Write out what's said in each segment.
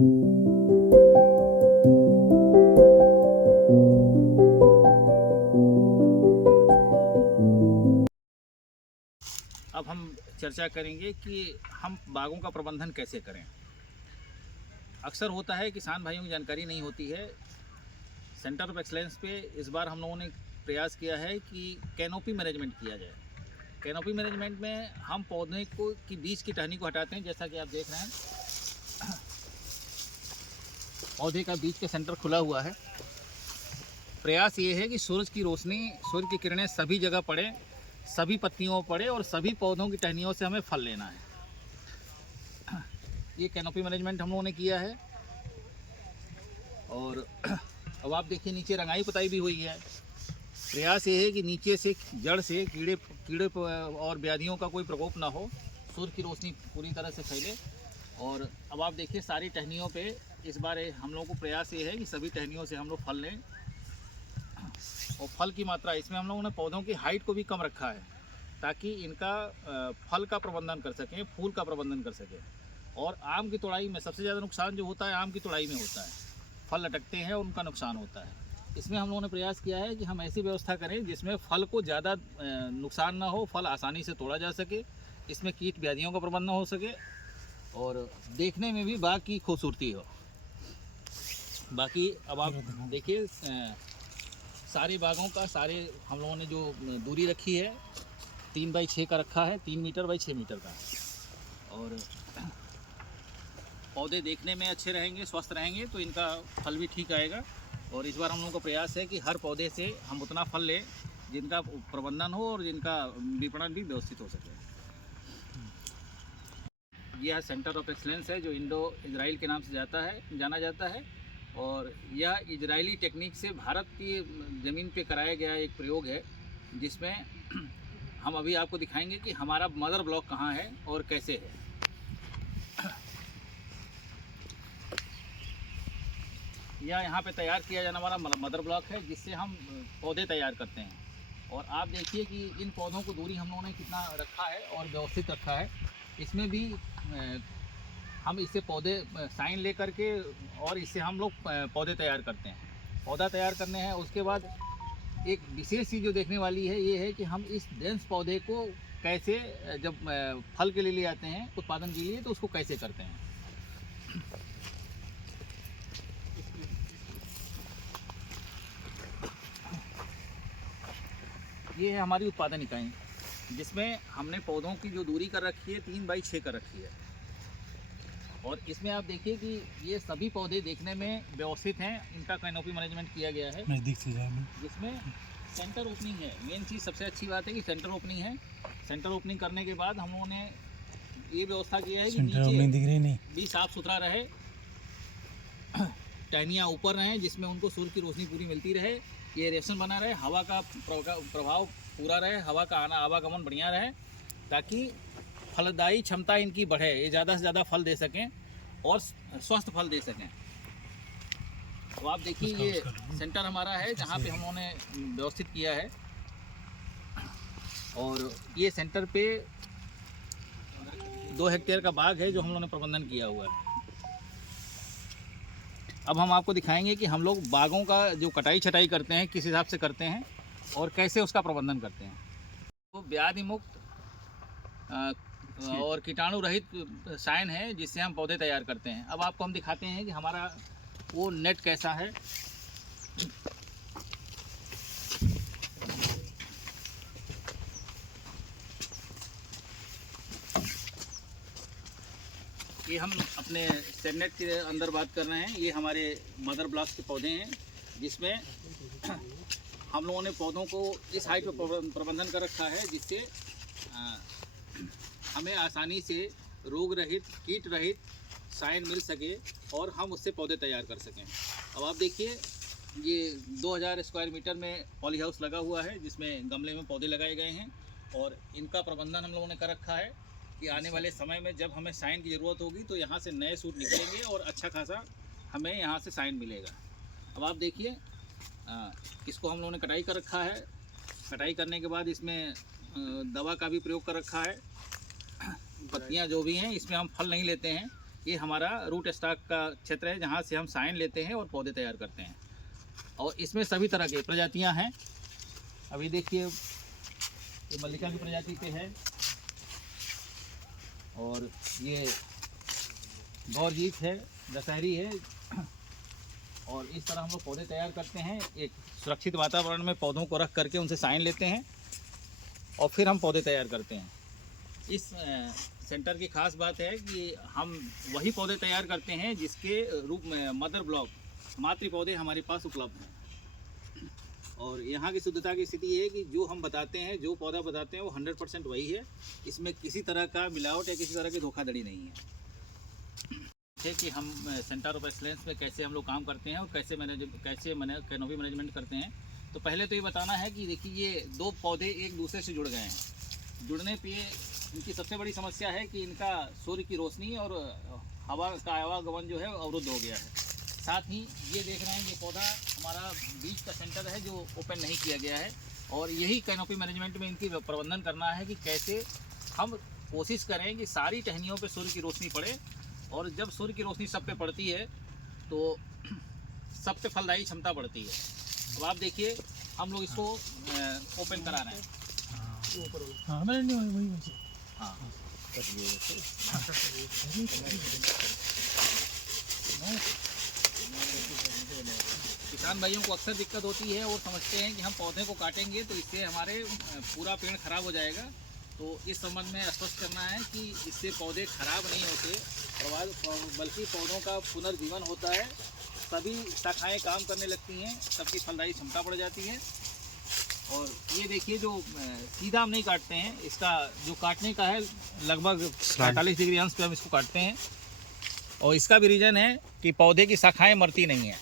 अब हम चर्चा करेंगे कि हम बागों का प्रबंधन कैसे करें। अक्सर होता है किसान भाइयों की जानकारी नहीं होती है। सेंटर ऑफ एक्सलेंस पे इस बार हम लोगों ने प्रयास किया है कि कैनोपी मैनेजमेंट किया जाए। कैनोपी मैनेजमेंट में हम पौधे को की बीज की टहनी को हटाते हैं, जैसा कि आप देख रहे हैं पौधे का बीज के सेंटर खुला हुआ है। प्रयास ये है कि सूरज की रोशनी, सूर्य की किरणें सभी जगह पड़े, सभी पत्तियों पड़े और सभी पौधों की टहनियों से हमें फल लेना है। ये कैनोपी मैनेजमेंट हम लोगों ने किया है। और अब आप देखिए नीचे रंगाई पुताई भी हुई है। प्रयास ये है कि नीचे से जड़ से कीड़े और व्याधियों का कोई प्रकोप ना हो, सूर्य की रोशनी पूरी तरह से फैले। और अब आप देखिए सारी टहनियों पे इस बार हम लोगों को प्रयास ये है कि सभी टहनियों से हम लोग फल लें। और फल की मात्रा इसमें हम लोगों ने पौधों की हाइट को भी कम रखा है ताकि इनका फल का प्रबंधन कर सकें, फूल का प्रबंधन कर सकें। और आम की तोड़ाई में सबसे ज़्यादा नुकसान जो होता है आम की तोड़ाई में होता है, फल लटकते हैं और उनका नुकसान होता है। इसमें हम लोगों ने प्रयास किया है कि हम ऐसी व्यवस्था करें जिसमें फल को ज़्यादा नुकसान ना हो, फल आसानी से तोड़ा जा सके, इसमें कीट व्याधियों का प्रबंधन हो सके और देखने में भी बाग की खूबसूरती हो। बाकी अब आप देखिए सारे बागों का हम लोगों ने जो दूरी रखी है 3 बाई 6 का रखा है, 3 मीटर बाई 6 मीटर का। और पौधे देखने में अच्छे रहेंगे, स्वस्थ रहेंगे तो इनका फल भी ठीक आएगा। और इस बार हम लोगों का प्रयास है कि हर पौधे से हम उतना फल लें जिनका प्रबंधन हो और जिनका विपणन भी व्यवस्थित हो सके। यह सेंटर ऑफ एक्सलेंस है जो इंडो इजराइल के नाम से जाना जाता है। और यह इजरायली टेक्निक से भारत की ज़मीन पे कराया गया एक प्रयोग है जिसमें हम अभी आपको दिखाएंगे कि हमारा मदर ब्लॉक कहाँ है और कैसे है। यह यहाँ पे तैयार किया जाने वाला मदर ब्लॉक है जिससे हम पौधे तैयार करते हैं। और आप देखिए कि इन पौधों को दूरी हम लोगों ने कितना रखा है और व्यवस्थित रखा है। इसमें भी हम इससे पौधे साइन ले करके और इससे हम लोग पौधे तैयार करते हैं। पौधा तैयार करने हैं उसके बाद एक विशेष चीज़ जो देखने वाली है ये है कि हम इस डेंस पौधे को कैसे जब फल के लिए ले आते हैं उत्पादन के लिए तो उसको कैसे करते हैं। ये है हमारी उत्पादन इकाई जिसमें हमने पौधों की जो दूरी कर रखी है 3 बाई 6 कर रखी है। और इसमें आप देखिए कि ये सभी पौधे देखने में व्यवस्थित हैं, इनका कैनोपी मैनेजमेंट किया गया है नज़दीक से जाएंगे। जिसमें सेंटर ओपनिंग है। मेन चीज़ सबसे अच्छी बात है कि सेंटर ओपनिंग है। सेंटर ओपनिंग करने के बाद हम लोगों ने ये व्यवस्था किया है कि नीचे भी साफ़ सुथरा रहे, टहनियाँ ऊपर रहें जिसमें उनको सूर्य की रोशनी पूरी मिलती रहे, ये रेशन बना रहे, हवा का प्रभाव पूरा रहे, हवा का आवागमन बढ़िया रहे ताकि फलदायी क्षमता इनकी बढ़े, ये ज़्यादा से ज़्यादा फल दे सकें और स्वस्थ फल दे सकें। तो आप देखिए ये सेंटर हमारा है जहाँ पे हम लोगों ने व्यवस्थित किया है। और ये सेंटर पे 2 हेक्टेयर का बाग है जो हम लोगों ने प्रबंधन किया हुआ है। अब हम आपको दिखाएंगे कि हम लोग बागों का जो कटाई छटाई करते हैं किस हिसाब से करते हैं और कैसे उसका प्रबंधन करते हैं। तो व्याधि मुक्त और कीटाणु रहित साइन है जिससे हम पौधे तैयार करते हैं। अब आपको हम दिखाते हैं कि हमारा वो नेट कैसा है। ये हम अपने सेट के अंदर बात कर रहे हैं। ये हमारे मदर ब्लॉक्स के पौधे हैं जिसमें हम लोगों ने पौधों को इस हाइट पर प्रबंधन कर रखा है जिससे हमें आसानी से रोग रहित, कीट रहित साइन मिल सके और हम उससे पौधे तैयार कर सकें। अब आप देखिए ये 2000 स्क्वायर मीटर में पॉली हाउस लगा हुआ है जिसमें गमले में पौधे लगाए गए हैं। और इनका प्रबंधन हम लोगों ने कर रखा है कि आने वाले समय में जब हमें साइन की ज़रूरत होगी तो यहाँ से नए सूट निकलेंगे और अच्छा खासा हमें यहाँ से साइन मिलेगा। अब आप देखिए इसको हम लोगों ने कटाई कर रखा है। कटाई करने के बाद इसमें दवा का भी प्रयोग कर रखा है। पत्तियाँ जो भी हैं इसमें हम फल नहीं लेते हैं, ये हमारा रूट स्टॉक का क्षेत्र है जहाँ से हम साइन लेते हैं और पौधे तैयार करते हैं। और इसमें सभी तरह के प्रजातियाँ हैं। अभी देखिए ये मल्लिका की प्रजाति पे है और ये गौरजीत है, दशहरी है। और इस तरह हम लोग पौधे तैयार करते हैं। एक सुरक्षित वातावरण में पौधों को रख करके उनसे साइन लेते हैं और फिर हम पौधे तैयार करते हैं। इस सेंटर की खास बात है कि हम वही पौधे तैयार करते हैं जिसके रूप में मदर ब्लॉक मातृ पौधे हमारे पास उपलब्ध हैं। और यहाँ की शुद्धता की स्थिति है कि जो हम बताते हैं, जो पौधा बताते हैं वो 100% वही है। इसमें किसी तरह का मिलावट या किसी तरह की धोखाधड़ी नहीं है। कि हम सेंटर ऑफ एक्सलेंस में कैसे हम लोग काम करते हैं और कैसे कैनोपी मैनेजमेंट करते हैं। तो पहले तो ये बताना है कि देखिए ये दो पौधे एक दूसरे से जुड़ गए हैं। जुड़ने पे इनकी सबसे बड़ी समस्या है कि इनका सूर्य की रोशनी और हवा का आवागमन जो है अवरुद्ध हो गया है। साथ ही ये देख रहे हैं ये पौधा हमारा बीच का सेंटर है जो ओपन नहीं किया गया है। और यही कैनोपी मैनेजमेंट में इनकी प्रबंधन करना है कि कैसे हम कोशिश करें कि सारी टहनियों पे सूर्य की रोशनी पड़े। और जब सूर्य की रोशनी सब पे पड़ती है तो सब पे फलदायी क्षमता बढ़ती है। अब आप देखिए हम लोग इसको ओपन करा रहे हैं। हाँ किसान भाइयों को अक्सर दिक्कत होती है और समझते हैं कि हम पौधे को काटेंगे तो इससे हमारे पूरा पेड़ खराब हो जाएगा। तो इस संबंध में स्पष्ट करना है कि इससे पौधे खराब नहीं होते बल्कि पौधों का पुनर्जीवन होता है। सभी शाखाएं काम करने लगती हैं, सबकी फलदायी क्षमता बढ़ जाती है। और ये देखिए जो सीधा हम नहीं काटते हैं, इसका जो काटने का है लगभग 48 डिग्री अंश पे हम इसको काटते हैं। और इसका भी रीज़न है कि पौधे की शाखाएं मरती नहीं हैं।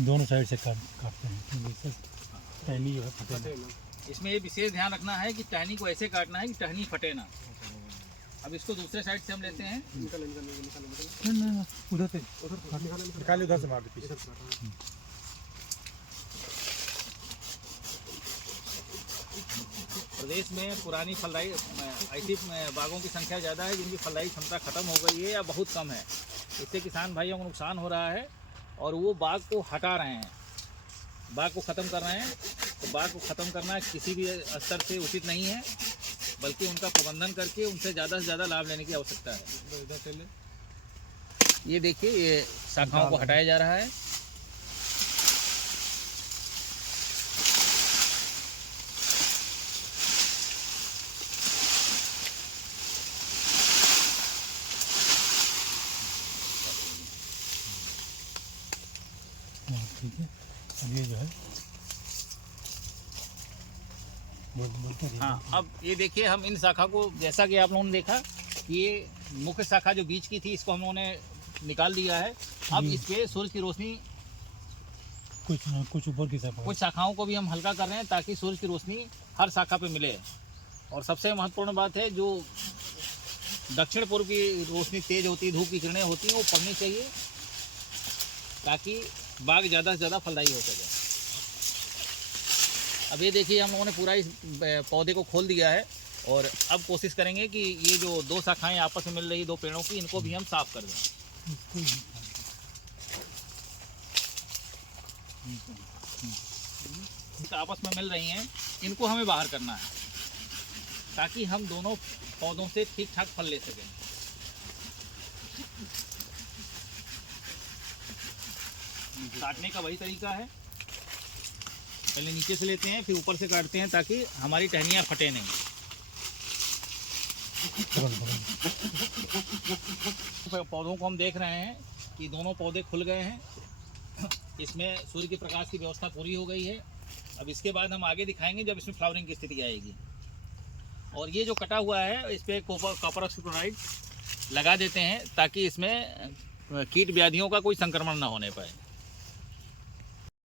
दोनों साइड से काटते हैं, टहनी जो है फटे ना। इसमें ये विशेष ध्यान रखना है कि टहनी को ऐसे काटना है कि टहनी फटे ना। अब इसको दूसरे साइड से हम लेते हैं। उधर से निकालिए, उधर से मार दे पीछे। प्रदेश में पुरानी फलदायी ऐसी बागों की संख्या ज़्यादा है जिनकी फलदायी क्षमता ख़त्म हो गई है या बहुत कम है। इससे किसान भाइयों को नुकसान हो रहा है और वो बाग को हटा रहे हैं, बाग को ख़त्म कर रहे हैं। तो बाग को ख़त्म करना किसी भी स्तर से उचित नहीं है, बल्कि उनका प्रबंधन करके उनसे ज़्यादा से ज़्यादा लाभ लेने की आवश्यकता है। ये देखिए ये शाखाओं को हटाया जा रहा है। ठीक है, अब ये जो है हाँ, अब ये देखिए हम इन शाखा को, जैसा कि आप लोगों ने देखा कि ये मुख्य शाखा जो बीच की थी इसको हम लोगों ने निकाल दिया है। अब इस पे सूरज की रोशनी कुछ ऊपर की शाखा, कुछ शाखाओं को भी हम हल्का कर रहे हैं ताकि सूरज की रोशनी हर शाखा पे मिले। और सबसे महत्वपूर्ण बात है जो दक्षिण पूर्व की रोशनी तेज होती है, धूप की किरणें होती हैं, वो पड़नी चाहिए ताकि बाग ज़्यादा से ज़्यादा फलदायी हो सके। अब ये देखिए हम लोगों ने पूरा इस पौधे को खोल दिया है और अब कोशिश करेंगे कि ये जो दो शाखाएं आपस में मिल रही दो पेड़ों की, इनको भी हम साफ कर दें। आपस में मिल रही हैं, इनको हमें बाहर करना है ताकि हम दोनों पौधों से ठीक ठाक फल ले सकें। काटने का वही तरीका है, पहले नीचे से लेते हैं फिर ऊपर से काटते हैं ताकि हमारी टहनियाँ फटे नहीं। पौधों को हम देख रहे हैं कि दोनों पौधे खुल गए हैं, इसमें सूर्य के प्रकाश की व्यवस्था पूरी हो गई है। अब इसके बाद हम आगे दिखाएंगे जब इसमें फ्लावरिंग की स्थिति आएगी। और ये जो कटा हुआ है इस पर कॉपर ऑक्सीक्लोराइड लगा देते हैं ताकि इसमें कीट व्याधियों का कोई संक्रमण ना होने पाए।